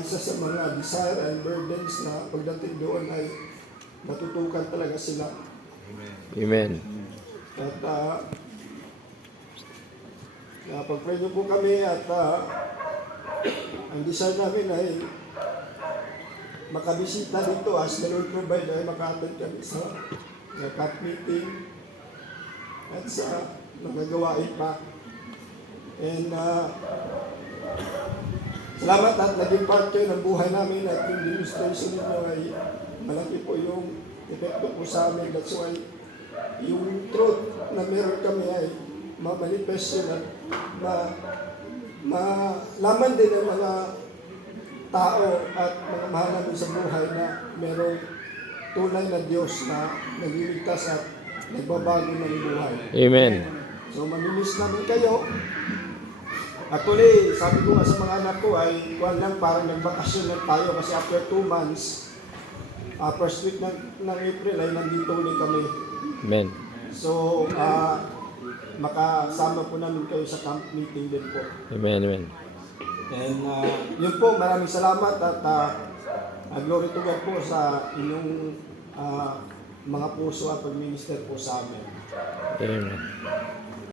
isa sa mga desire and burdens na pagdating doon ay natutukan talaga sila. Amen. At pag-pray niyo po kami at ang desire namin ay makabisita dito as the Lord provide ay maka-attend kami sa camp meeting at sa magagawain pa. And salamat at naging part kayo ng buhay namin at yung demonstration ninyo ay malaki po yung epekto po sa amin. That's why yung truth na meron kami ay ma-manifest yun at malaman din ng mga tao at mga mahal namin sa buhay na merong tunay na Diyos na nagliligtas at nagbabago ng buhay. Amen. So mamimiss namin kayo. Actually, sabi ko nga sa mga anak ko ay kuwan lang parang nagbakasyon lang tayo kasi after 2 months, first week ng April ay nandito ulit kami. Amen. So, makasama po namin kayo sa camp meeting din po. Amen. Amen. And yun po, maraming salamat at glory to God po sa inyong mga puso at pag-minister po sa amin. Amen.